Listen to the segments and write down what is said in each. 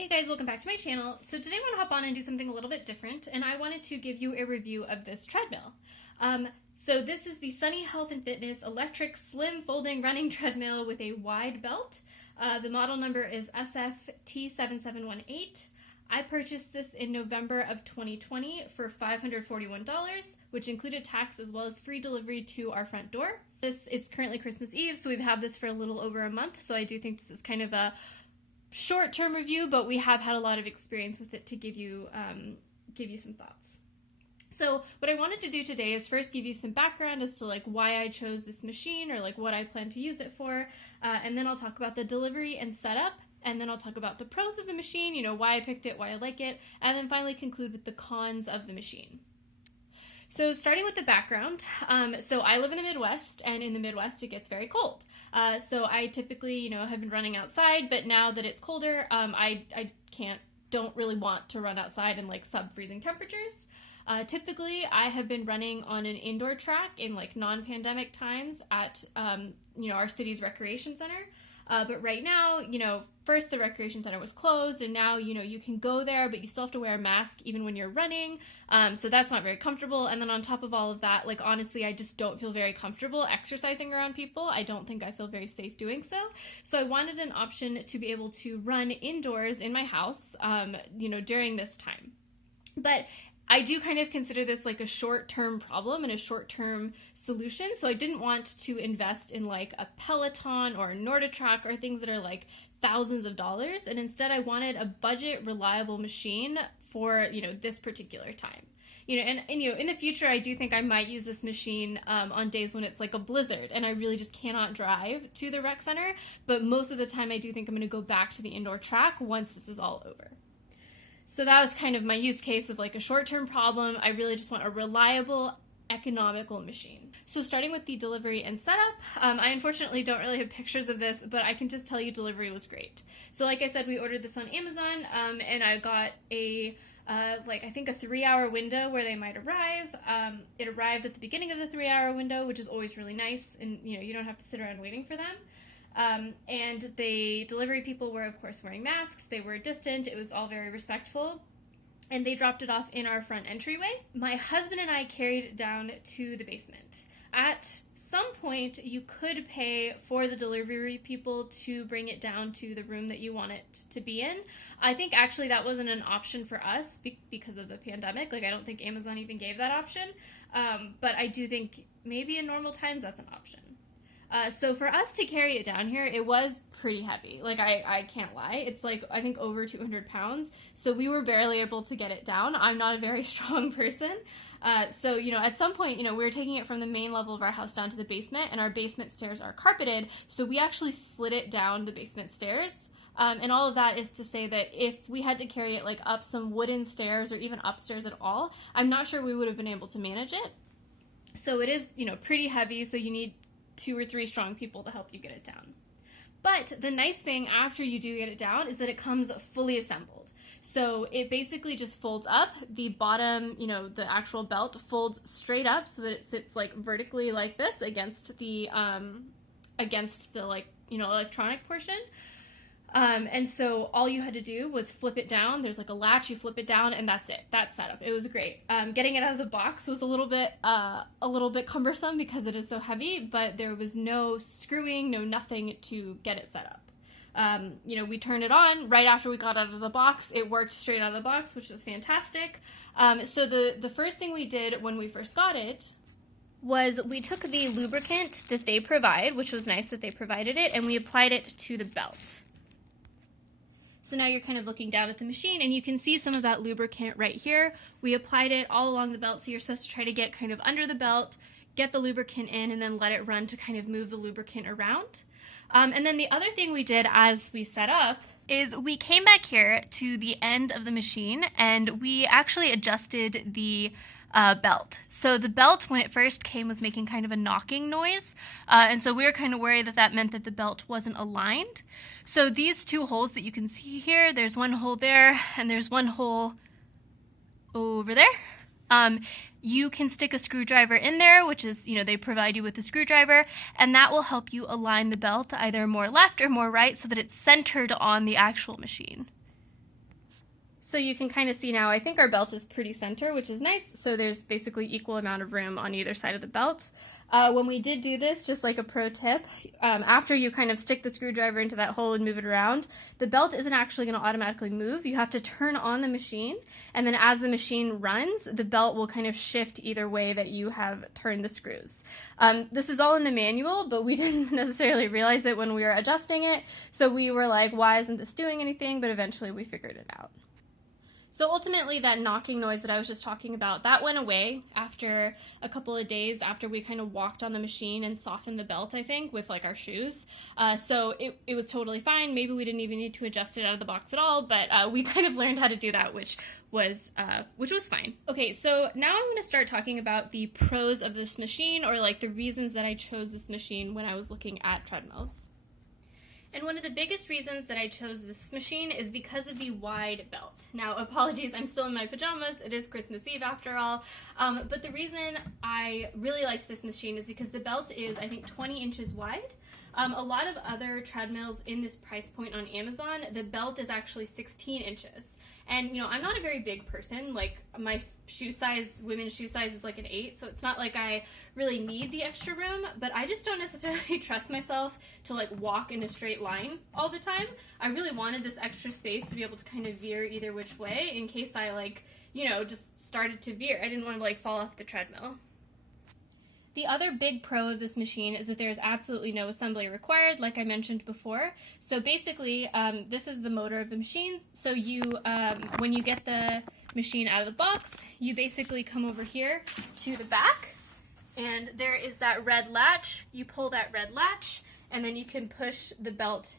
Hey guys, welcome back to my channel. So today I want to hop on and do something a little bit different, and I wanted to give you a review of this treadmill. So this is the Sunny Health and Fitness electric slim folding running treadmill with a wide belt. The model number is SF-T7718. I purchased this in November of 2020 for $541, which included tax as well as free delivery to our front door. This is currently Christmas Eve, so we've had this for a little over a month, so I do think this is kind of a short-term review, but we have had a lot of experience with it to give you some thoughts. So what I wanted to do today is first give you some background as to like why I chose this machine or like what I plan to use it for, and then I'll talk about the delivery and setup, and then I'll talk about the pros of the machine, you know, why I picked it, why I like it, and then finally conclude with the cons of the machine. So starting with the background, so I live in the Midwest, and in the Midwest it gets very cold. So I typically, have been running outside, but now that it's colder, I don't really want to run outside in like sub-freezing temperatures. Typically, I have been running on an indoor track in like non-pandemic times at, our city's recreation center. But right now, first the recreation center was closed, and now, you can go there, but you still have to wear a mask even when you're running. So that's not very comfortable. And then on top of all of that, like, honestly, I just don't feel very comfortable exercising around people. I don't think I feel very safe doing so. So I wanted an option to be able to run indoors in my house, during this time. But I do kind of consider this like a short-term problem and a short-term solution, so I didn't want to invest in like a Peloton or a NordicTrack or things that are like thousands of dollars, and instead I wanted a budget, reliable machine for, this particular time. In the future, I do think I might use this machine on days when it's like a blizzard and I really just cannot drive to the rec center, but most of the time I do think I'm going to go back to the indoor track once this is all over. So that was kind of my use case of like a short-term problem. I really just want a reliable, economical machine. So starting with the delivery and setup, I unfortunately don't really have pictures of this, but I can just tell you delivery was great. So like I said, we ordered this on Amazon, and I got I think a 3-hour window where they might arrive. It arrived at the beginning of the 3-hour window, which is always really nice, and you don't have to sit around waiting for them. And the delivery people were, of course, wearing masks. They were distant. It was all very respectful. And they dropped it off in our front entryway. My husband and I carried it down to the basement. At some point, you could pay for the delivery people to bring it down to the room that you want it to be in. I think actually that wasn't an option for us because of the pandemic. Like, I don't think Amazon even gave that option. But I do think maybe in normal times that's an option. So for us to carry it down here, it was pretty heavy. Like, I can't lie. It's like, I think over 200 pounds. So we were barely able to get it down. I'm not a very strong person. So, at some point, we were taking it from the main level of our house down to the basement, and our basement stairs are carpeted. So we actually slid it down the basement stairs. And all of that is to say that if we had to carry it like up some wooden stairs or even upstairs at all, I'm not sure we would have been able to manage it. So it is, pretty heavy. So you need 2 or 3 strong people to help you get it down. But the nice thing after you do get it down is that it comes fully assembled. So it basically just folds up. The bottom, the actual belt folds straight up so that it sits like vertically like this against the electronic portion. And so all you had to do was flip it down. There's like a latch, you flip it down, and that's it. That's setup. It was great. Getting it out of the box was a little bit cumbersome because it is so heavy, but there was no screwing, no nothing to get it set up. We turned it on right after we got out of the box. It worked straight out of the box, which was fantastic. So the first thing we did when we first got it was we took the lubricant that they provide, which was nice that they provided it, and we applied it to the belt. So now you're kind of looking down at the machine and you can see some of that lubricant right here. We applied it all along the belt, so you're supposed to try to get kind of under the belt, get the lubricant in, and then let it run to kind of move the lubricant around. And then the other thing we did as we set up is we came back here to the end of the machine and we actually adjusted the belt. So the belt, when it first came, was making kind of a knocking noise, and so we were kind of worried that that meant that the belt wasn't aligned. So these 2 holes that you can see here, there's one hole there, and there's one hole over there. You can stick a screwdriver in there, which is, they provide you with a screwdriver, and that will help you align the belt either more left or more right so that it's centered on the actual machine. So you can kind of see now, I think our belt is pretty center, which is nice. So there's basically equal amount of room on either side of the belt. When we did do this, just like a pro tip, after you kind of stick the screwdriver into that hole and move it around, the belt isn't actually going to automatically move. You have to turn on the machine, and then as the machine runs, the belt will kind of shift either way that you have turned the screws. This is all in the manual, but we didn't necessarily realize it when we were adjusting it, so we were like, why isn't this doing anything? But eventually we figured it out. So ultimately that knocking noise that I was just talking about, that went away after a couple of days after we kind of walked on the machine and softened the belt, I think, with like our shoes. So it was totally fine. Maybe we didn't even need to adjust it out of the box at all, but we kind of learned how to do that, which was fine. Okay, so now I'm going to start talking about the pros of this machine, or like the reasons that I chose this machine when I was looking at treadmills. And one of the biggest reasons that I chose this machine is because of the wide belt. Now, apologies, I'm still in my pajamas. It is Christmas Eve after all. But the reason I really liked this machine is because the belt is, I think, 20 inches wide. A lot of other treadmills in this price point on Amazon, the belt is actually 16 inches. And, you know, I'm not a very big person. Like, my shoe size, women's shoe size is like an 8, so it's not like I really need the extra room, but I just don't necessarily trust myself to like walk in a straight line all the time. I really wanted this extra space to be able to kind of veer either which way in case I like, you know, just started to veer. I didn't want to like fall off the treadmill. The other big pro of this machine is that there's absolutely no assembly required, like I mentioned before. So basically, this is the motor of the machine. So you, when you get the machine out of the box, you basically come over here to the back, and there is that red latch. You pull that red latch, and then you can push the belt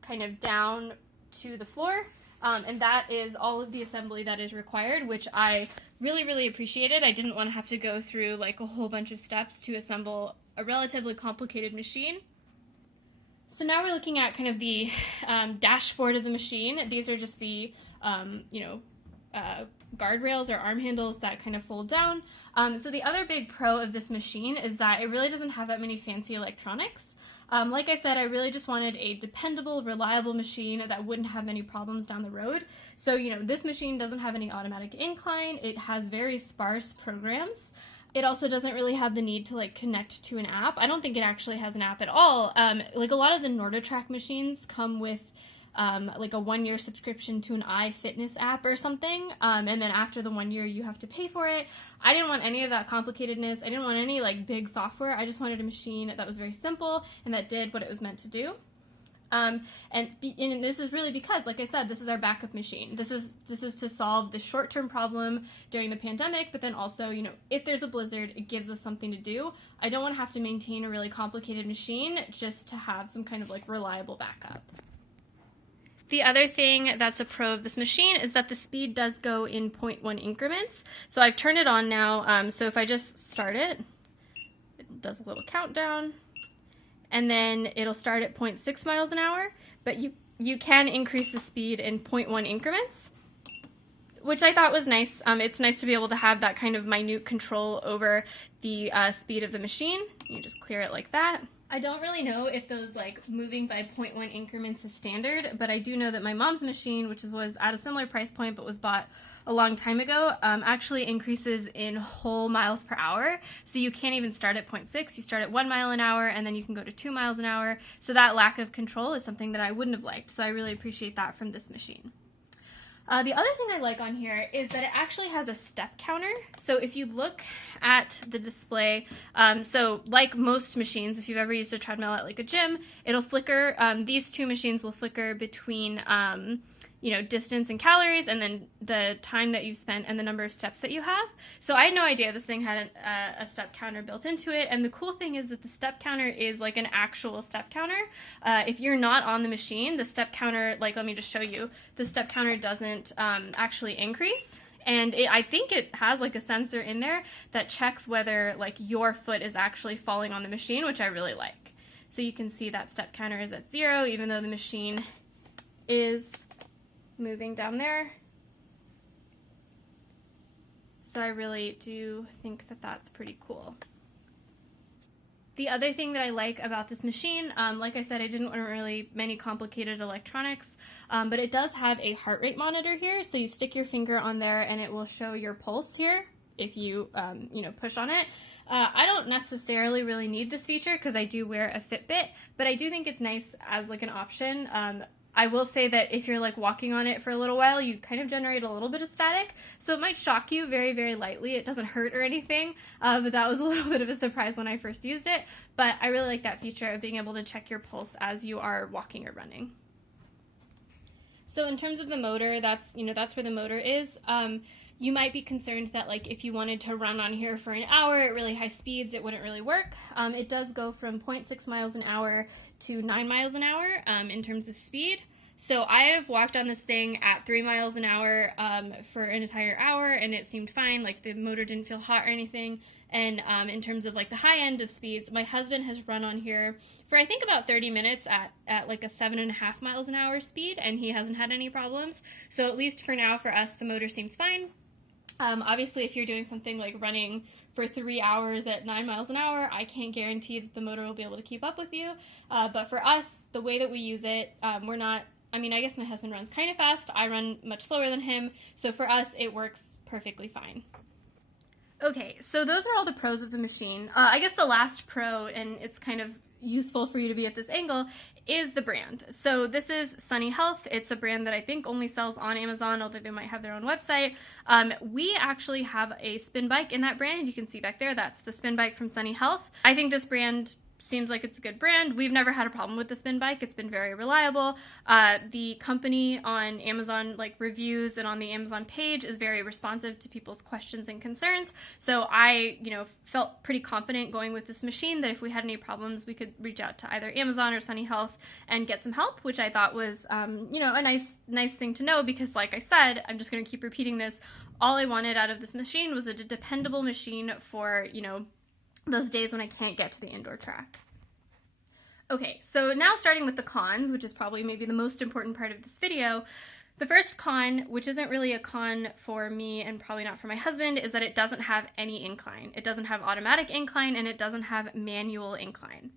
kind of down to the floor. And that is all of the assembly that is required, which I really, really appreciated. I didn't want to have to go through like a whole bunch of steps to assemble a relatively complicated machine. So now we're looking at kind of the dashboard of the machine. These are just the, guardrails or arm handles that kind of fold down. So the other big pro of this machine is that it really doesn't have that many fancy electronics. Like I said, I really just wanted a dependable, reliable machine that wouldn't have many problems down the road. So, you know, this machine doesn't have any automatic incline. It has very sparse programs. It also doesn't really have the need to like connect to an app. I don't think it actually has an app at all. Like a lot of the NordiTrack machines come with like a 1-year subscription to an iFitness app or something, and then after the 1 year you have to pay for it. I didn't want any of that complicatedness. I didn't want any like big software. I just wanted a machine that was very simple and that did what it was meant to do. And this is really because, like I said, this is our backup machine. This is to solve the short-term problem during the pandemic, but then also, you know, if there's a blizzard, it gives us something to do. I don't want to have to maintain a really complicated machine just to have some kind of like reliable backup. The other thing that's a pro of this machine is that the speed does go in 0.1 increments. So I've turned it on now, so if I just start it, it does a little countdown, and then it'll start at 0.6 miles an hour, but you can increase the speed in 0.1 increments, which I thought was nice. It's nice to be able to have that kind of minute control over the speed of the machine. You just clear it like that. I don't really know if those like moving by 0.1 increments is standard, but I do know that my mom's machine, which was at a similar price point but was bought a long time ago, actually increases in whole miles per hour. So you can't even start at 0.6, you start at 1 mile an hour and then you can go to 2 miles an hour. So that lack of control is something that I wouldn't have liked. So I really appreciate that from this machine. The other thing I like on here is that it actually has a step counter. So if you look at the display, so like most machines, if you've ever used a treadmill at like a gym, it'll flicker. These two machines will flicker between distance and calories, and then the time that you've spent and the number of steps that you have. So I had no idea this thing had a step counter built into it, and the cool thing is that the step counter is like an actual step counter. If you're not on the machine, the step counter, like let me just show you, the step counter doesn't actually increase. And I think it has like a sensor in there that checks whether like your foot is actually falling on the machine, which I really like. So you can see that step counter is at 0, even though the machine is moving down there. So I really do think that that's pretty cool. The other thing that I like about this machine, like I said, I didn't want really many complicated electronics, but it does have a heart rate monitor here. So you stick your finger on there and it will show your pulse here if you, push on it. I don't necessarily really need this feature because I do wear a Fitbit, but I do think it's nice as like an option. I will say that if you're like walking on it for a little while, you kind of generate a little bit of static. So it might shock you very, very lightly. It doesn't hurt or anything, but that was a little bit of a surprise when I first used it. But I really like that feature of being able to check your pulse as you are walking or running. So in terms of the motor, that's where the motor is. You might be concerned that like if you wanted to run on here for an hour at really high speeds, it wouldn't really work. It does go from 0.6 miles an hour to 9 miles an hour in terms of speed. So I have walked on this thing at 3 miles an hour for an entire hour, and it seemed fine. Like the motor didn't feel hot or anything. And in terms of like the high end of speeds, my husband has run on here for I think about 30 minutes at like a 7.5 miles an hour speed, and he hasn't had any problems. So at least for now, for us, the motor seems fine. Obviously, if you're doing something like running for 3 hours at 9 miles an hour, I can't guarantee that the motor will be able to keep up with you. But for us, the way that we use it, we're not, I guess my husband runs kind of fast. I run much slower than him. So for us, it works perfectly fine. Okay, so those are all the pros of the machine. I guess the last pro, and it's kind of useful for you to be at this angle, is the brand. So this is Sunny Health. It's a brand that I think only sells on Amazon, although they might have their own website. We actually have a spin bike in that brand. You can see back there, that's the spin bike from Sunny Health. I think this brand seems like it's a good brand. We've never had a problem with the spin bike. It's been very reliable. The company on Amazon like reviews and on the Amazon page is very responsive to people's questions and concerns. So I, felt pretty confident going with this machine that if we had any problems, we could reach out to either Amazon or Sunny Health and get some help, which I thought was, a nice thing to know because like I said, I'm just going to keep repeating this. All I wanted out of this machine was a dependable machine for, those days when I can't get to the indoor track. Okay, so now starting with the cons, which is probably maybe the most important part of this video. The first con, which isn't really a con for me and probably not for my husband, is that it doesn't have any incline. It doesn't have automatic incline and it doesn't have manual incline.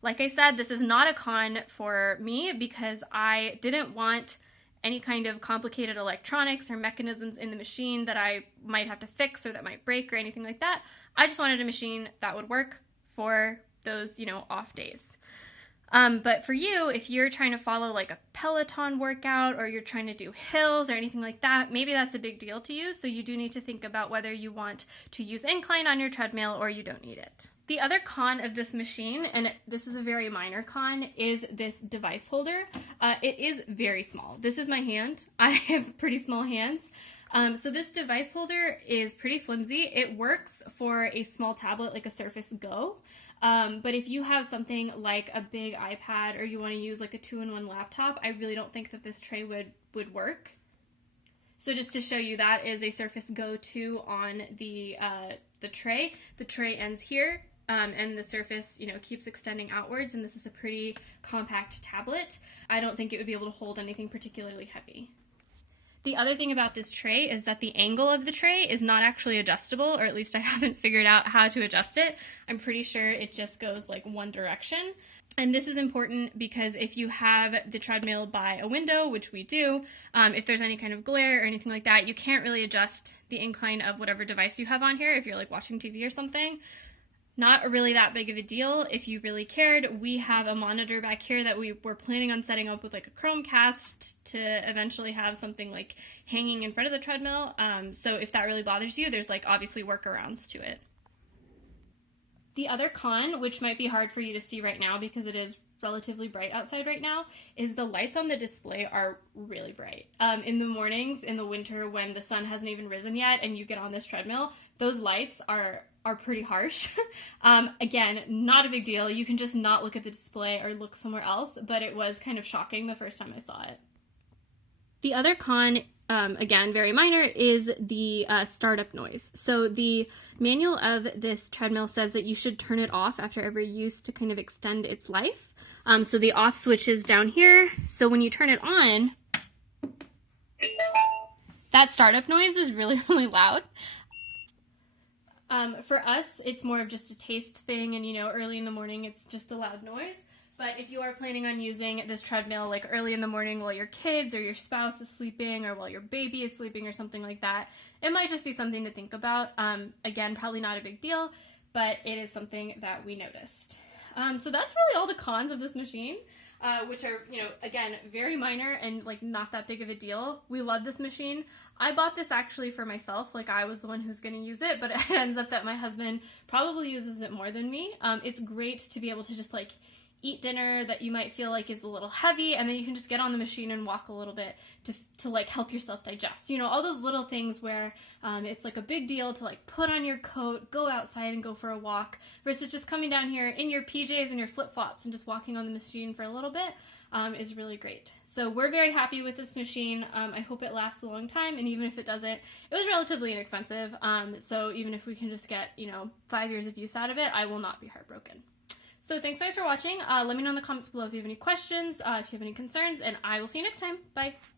Like I said, this is not a con for me because I didn't want any kind of complicated electronics or mechanisms in the machine that I might have to fix or that might break or anything like that. I just wanted a machine that would work for those, off days. But for you, if you're trying to follow like a Peloton workout or you're trying to do hills or anything like that, maybe that's a big deal to you. So you do need to think about whether you want to use incline on your treadmill or you don't need it. The other con of this machine, and this is a very minor con, is this device holder. It is very small. This is my hand. I have pretty small hands. So this device holder is pretty flimsy. It works for a small tablet like a Surface Go. But if you have something like a big iPad or you want to use like a 2-in-1 laptop, I really don't think that this tray would work. So just to show you, that is a Surface Go 2 on the tray. The tray ends here. And the surface, keeps extending outwards, and this is a pretty compact tablet. I don't think it would be able to hold anything particularly heavy. The other thing about this tray is that the angle of the tray is not actually adjustable, or at least I haven't figured out how to adjust it. I'm pretty sure it just goes like one direction. And this is important because if you have the treadmill by a window, which we do, if there's any kind of glare or anything like that, you can't really adjust the incline of whatever device you have on here if you're like watching TV or something. Not really that big of a deal. If you really cared, we have a monitor back here that we were planning on setting up with like a Chromecast to eventually have something like hanging in front of the treadmill. So if that really bothers you, there's like obviously workarounds to it. The other con, which might be hard for you to see right now because it is relatively bright outside right now, is the lights on the display are really bright. In the mornings, in the winter, when the sun hasn't even risen yet and you get on this treadmill, those lights are pretty harsh. Again, not a big deal. You can just not look at the display or look somewhere else, but it was kind of shocking the first time I saw it. The other con, again, very minor, is the startup noise. So the manual of this treadmill says that you should turn it off after every use to kind of extend its life. So the off switch is down here. So when you turn it on, that startup noise is really, really loud. For us, it's more of just a taste thing, and early in the morning, it's just a loud noise. But if you are planning on using this treadmill like early in the morning while your kids or your spouse is sleeping, or while your baby is sleeping or something like that, it might just be something to think about. Again, probably not a big deal, but it is something that we noticed. So that's really all the cons of this machine, which are, again, very minor and like not that big of a deal. We love this machine. I bought this actually for myself. Like, I was the one who's going to use it, but it ends up that my husband probably uses it more than me. It's great to be able to just like eat dinner that you might feel like is a little heavy, and then you can just get on the machine and walk a little bit to like help yourself digest. All those little things where it's like a big deal to like put on your coat, go outside and go for a walk, versus just coming down here in your PJs and your flip-flops and just walking on the machine for a little bit is really great. So we're very happy with this machine. I hope it lasts a long time, and even if it doesn't, it was relatively inexpensive. So even if we can just get 5 years of use out of it, I will not be heartbroken. So thanks guys for watching. Let me know in the comments below if you have any questions, if you have any concerns, and I will see you next time. Bye!